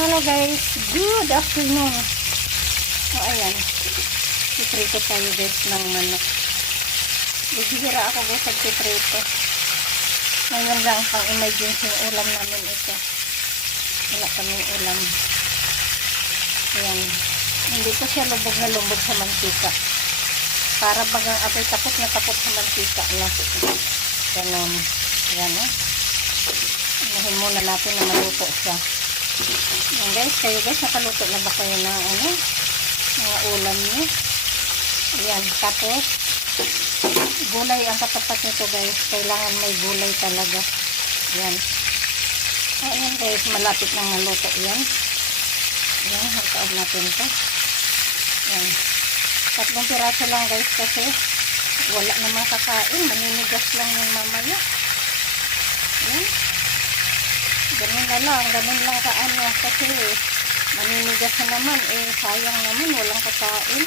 Hello guys, good afternoon. O ayan, piprito tayo guys ng manok. Bibihira ako guys sa piprito. Ngayon lang pang emergency ulam namin ito. Wala kaming ulam. Ayan, hindi ko siya lubog na lubog sa mantika. Para bagang ako'y takot na takot sa mantika. Ganon. Ayan o. Unahin muna natin na maluto siya. Ayan guys, kayo guys, nakaluto na ba kayo ng mga ulam niyo? Ayan, tapos gulay ang katapat nito guys, kailangan may gulay talaga. Ayan. Ayan guys, malapit nang maluto yan. Ayan, hangkaan natin ito. Ayan. 3 piraso lang guys kasi wala namang kakain, maninigas lang yung mamaya. Ayan. Ganun na lang, ganun lang kaano kasi maninigas na naman, sayang naman, walang kakain.